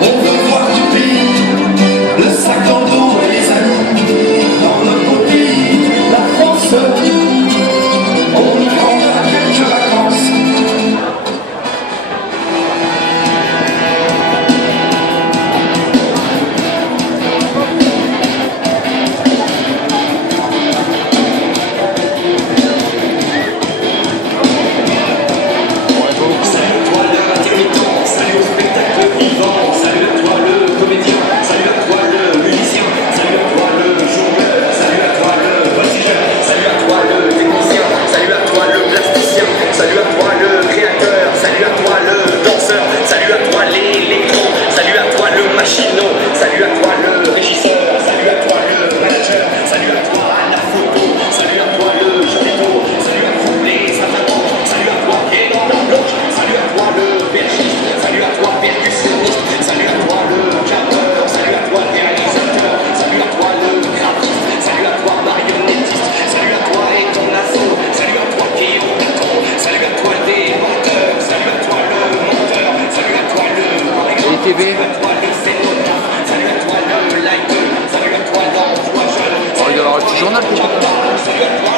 On veut voir du pays, le sac dans le dos et les amis. Dans notre beau pays, la France, on y prendra quelques vacances. Salut à toi le régisseur, salut à toi le manager, salut à toi la photo, salut à toi le journaux, salut à tous les attaquants, salut à toi qui est dans la bloc, salut à toi le perchiste, salut à toi percussionniste, salut à toi le cadreur, salut à toi le réalisateur, salut à toi le graphiste, salut à toi marionnettiste, salut à toi et ton assaut, salut à toi qui est au bâton, salut à toi des moteurs, salut à toi le monteur, salut à toi le TV. salut à toi le scénographe, salut à toi le lighter, salut à toi l'envoyeur, Oh, il y a un petit journal. salut à toi